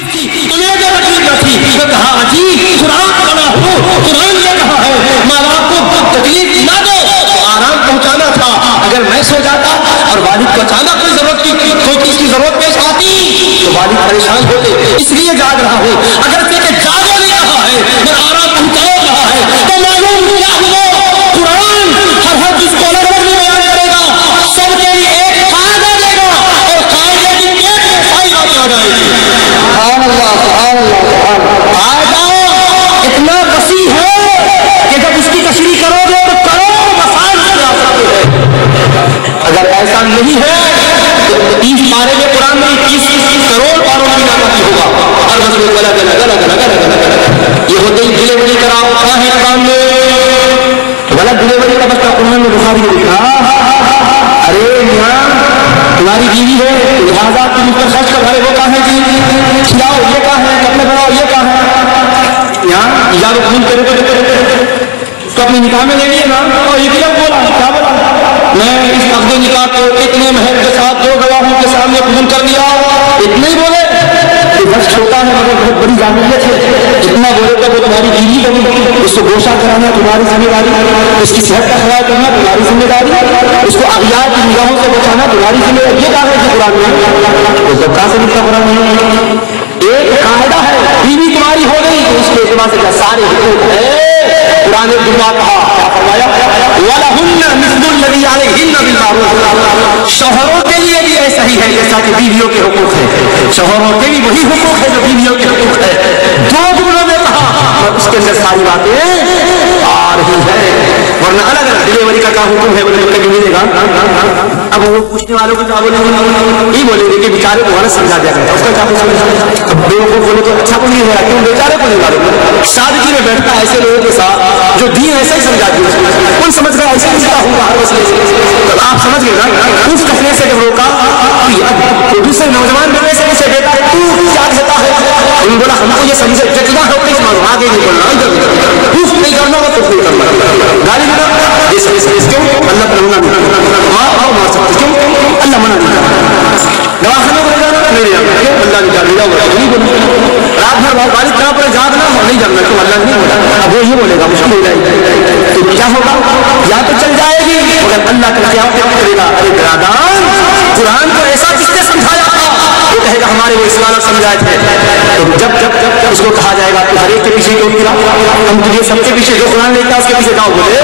तकलीफ थी, तुम्हें जो तकलीफ न थी, तो कहा अजी कुरान पढ़ा हो, कुरान ये कहा है माँ बाप को तकलीफ ना दो, तो आराम पहुंचाना था। अगर मैं सो जाता और वालिद को अचानक कोई जरूरत की इसकी जरूरत पेश आती तो वालिद परेशान होते, इसलिए जाग रहा हूँ। अगर के जागो नहीं कहा है और आराम पहुंचाओ कहा है तो मालूम क्या हुआ, कुरान हर चीज को अलग अलग बयान करेगा, सबके लिए एक कायदा देगा और कायदे की एक सारी बातें आ जाएगी। कायदा इतना वसी है कि जब उसकी तशरीह करोगे तो करोड़ों मसाइल आ सकते हैं। अगर ऐसा नहीं है तो 30 पारे में कुरान में 30 करोड़ पारों की नाकाती होगा और बस में गलत ये होते ही डिलीवरी कराओ है काम में गलत डिलीवरी का बच्चा कुरान में बुखारी में लिखा, अरे यहाँ तुम्हारी बीवी है लिहाजा तुम उस पर खर्च कर भरे, वो कहा है जी खिलाओ, ये कहा है कपड़े बनाओ, ये कहा है यहाँ इजाजत कबूल करे तो अपने निकाह में ले लिए ना। और ये बोला क्या बोला, मैं इस अब्दुल निकाह को इतने महल के साथ 2 गवाहों के सामने कबूल कर लिया, इतने ही बोले बस छोटा है मगर बहुत बड़ी जामियत है, इतना बोले तो वो तुम्हारी बीवी बनी, उसको गोशा कराना तुम्हारी जिम्मेदारी, उसकी सेहत का ख्याल करना तुम्हारी जिम्मेदारी, उसको अगियार की निगाहों से बचाना तुम्हारी जिम्मेदारी। ये कहा है कि कुरान में तो सब कहाँ से लिखा कुरान में एक कायदा है, बीवी तुम्हारी हो गई तो उसके एतबार से क्या सारे हुकूक है। कुरान ने जुम्मा कहा, क्या फरमाया, वलहुन्ना मिस्लुल लज़ी अलैहिन्ना बिल मारूफ, शौहरों के लिए भी ऐसा ही है जैसा कि बीवियों के हुकूक है, शौहरों के भी वही हुकूक है जो बीवियों के हुकूक है। 2 जुमलों में कहा और उसके अंदर सारी बातें आ रही है, वरना अलग अलग डिलीवरी का क्या हुक्म है बोले कभी मिलेगा। अब वो पूछने वालों को क्या बोलेंगे, ये बोलेंगे कि बेचारे को गलत समझा दिया गया, उसका क्या पूछा, बेवकूफ बोले तो अच्छा को नहीं होगा, क्यों बेचारे को नहीं मालूम। सादगी में बैठता है ऐसे लोगों के साथ जो दीन ऐसा ही समझा दिया, उन समझ कर ऐसे ही होगा हर मसले से। तो आप समझ गए ना, उस कहने से जब रोका दूसरे नौजवान बेटे से उसे बेटा तू क्या कहता है, उन्होंने बोला हमको ये समझे जितना हो प्लीज मारो, आगे नहीं बोलना, इधर नहीं करना हो तो नहीं करना, गाली देना क्यों, अल्लाह पर मार सकते क्यों, अल्लाह मना नहीं करना, दवाखाना को जाना नहीं जाना क्यों, अल्लाह नहीं जाना, नहीं बोलना, रात भर गाली कहाँ पर जागना नहीं जानना क्यों, अल्लाह नहीं बोला। अब वो ये बोलेगा मुश्किल हो जाएगी तो क्या होगा, या तो चल जाएगी मगर अल्लाह का क्या करेगा। अरे बिरादान कुरान को ऐसा किसने समझाया था, वो कहेगा हमारे वो इस्लाम समझाए थे। तो जब जब जब जब उसको कहा जाएगा कि हर एक के पीछे क्यों गिरा, हम तुझे सबके पीछे जो कुरान लेता उसके पीछे जाओ, बोले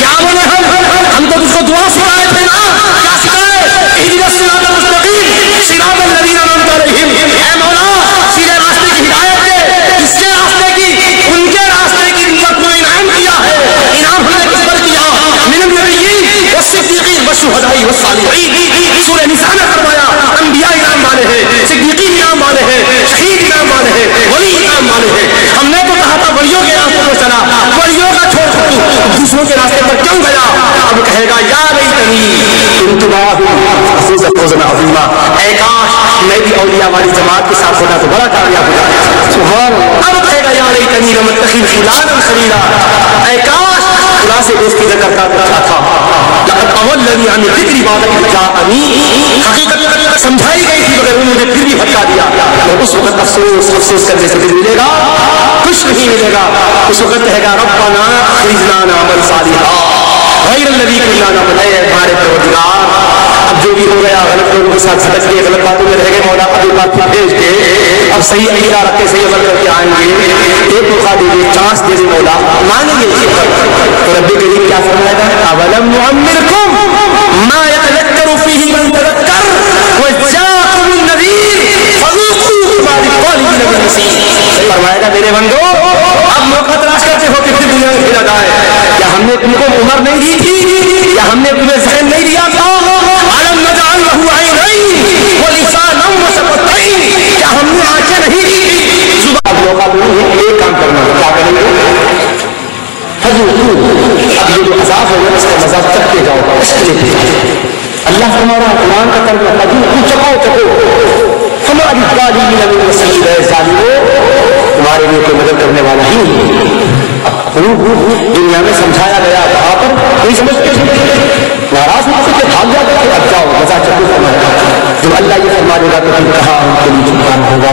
क्या बोले, हम तो उसको दुआ सुनाए थे ना, क्या सिखाए, इहदिनस सिरातल मुस्तकीम सिरातल लज़ीना अनअमता अलैहिम, ऐ मौला सीधे रास्ते की हिदायत दे, किसके रास्ते की, उनके रास्ते की उम्मत को इनाम किया है, इनाम हमने किस पर किया, मिनन नबिय्यीन वस्सिद्दीकीन वश्शुहदाई वस्सालिहीन। सूरह निसा में फरमाया अंबिया इनाम वाले हैं, सिद्दीकीन इनाम वाले हैं, शहीद इनाम वाले हैं, वली इनाम वाले हैं। हमने तो कहा था वलियों के रास्ते पर चला, वलियों का छोड़ दूसरों के रास्ते पर क्यों गया। अब कहेगा या लैतनी कुन्तु माअहुम फअफूज़ फौज़न अज़ीमा, ऐ काश मैं भी औलिया वाली जमात के साथ होता तो बड़ा कामयाब हो जाता। सुभान अल्लाह। अब कहेगा या लैतनी लम अत्तखिज़ फुलानन खलीला, ऐ काश खुदा से दोस्ती न करता था, लक़द अज़ल्लनी अन ज़िक्री बअद इज़ जाअनी, हकीकत समझाई गई थी मगर उन्होंने फिर भी भटका दिया। तो उस वक्त अफसोस करने से दिल मिलेगा, कुछ नहीं मिलेगा। उस वक्त कहेगा रब्बना अखरिजना नअमल सालिहा गैरल्लज़ी कुन्ना नअमल, हमारे परवरदिगार अब जो भी हो गया गलत लोगों के साथ झटक के गलत बातों में रह गए, मौला अब एक बार फिर भेज के अब सही अकीदा रख के सही अमल करके आएंगे, एक मौका दे दे, चांस दे दे मौला, मानेंगे। तो रब्बी करीम क्या फरमाएगा, अवलम नुअम्मिरकुम मा यतज़क्करु फीही मन तज़क्कर वजाअकुमुन नज़ीर फज़ूक़ू मा लिज़ालिमीन मिन नसीर। फरमाएगा मेरे बंदो अब मौका तलाश करते हो कि फिर दुनिया में फिरा जाए, क्या हमने तुमको उम्र नहीं दी थी, क्या हमने तुम्हें ज़हन नहीं दिया था, अलम नजअल लहू ऐनैन व लिसानन व शफ़तैन, क्या हमने आंखें नहीं दी, जुबान मौका नहीं है, एक काम करना क्या करेंगे, अब ये जो अज़ाब है इसका मज़ाक चखते जाओ, अल्लाह तुम्हारा कुरान का तर्जुमा चखो हमारी गाली मिन नसीब है जालिमो, तुम्हारे लिए कोई मदद करने वाला ही नहीं। दुनिया में समझाया गया वहां पर कोई समझते नाराज होकर के भाग जाता है, अब जाओ मजा चक्कर जब अल्लाह ये फरमा देगा तो फिर कहाँ उनके लिए चुकाना होगा।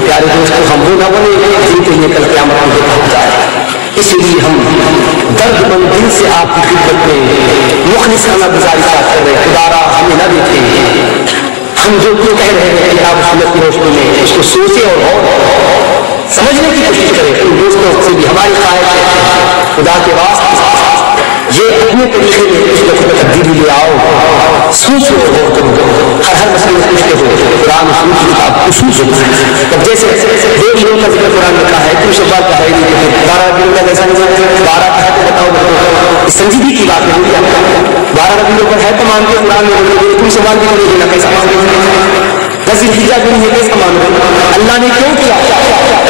تو پیارے دوستوں ہم وہ نہ بنے جن کے لیے کل قیامت میں پہنچ جائے. اس لیے ہم درد مند دل سے آپ کی خدمت میں مخلصانہ گزارشات کر رہے ہیں. خدا را ہمیں نہ دیکھیں. ہم جو کچھ کہہ رہے ہیں کتاب و سنت کی روشنی میں اس کو سوچیں اور سمجھنے کی کوشش کریں. ان دوستوں سے بھی ہماری خواہش ہے خدا کے واسطے یہ اپنے طریقے میں کچھ نہ کچھ تبدیلی لے آؤ. سوچو ہر مسئلے میں پوچھتے ہو قرآن سنت کی آپ خصوص ہوتا ہے. اب جیسے 1.5 دنوں کا ذکر قرآن میں کہا ہے کچھ شباب کا ہے 12 دنوں کا جیسا 12 کا ہے تو بتاؤ سنجیدگی کی بات نہیں ہے. 12 دنوں پر ہے تو مان کے قرآن میں کوئی سوال بھی نہیں دینا کیسا مان گے. 10 ذوالحجہ بھی نہیں ہے کیسا مان گے. اللہ نے کیوں کیا؟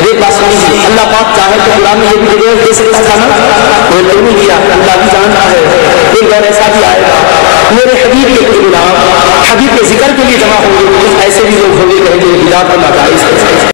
ایک بات سمجھیے اللہ پاک چاہے تو قرآن میں یہ بھی جگہ دے سکتا تھا نا. وہ کیوں نہیں دیا؟ اللہ بھی جانتا ہے ایک دور ایسا بھی آئے گا میرے حبیب کے کچھ غلام حبیب کے ذکر کے لیے جمع ہوں گے. ایسے بھی لوگ ہوں گے کہ بدعت پر ناجائز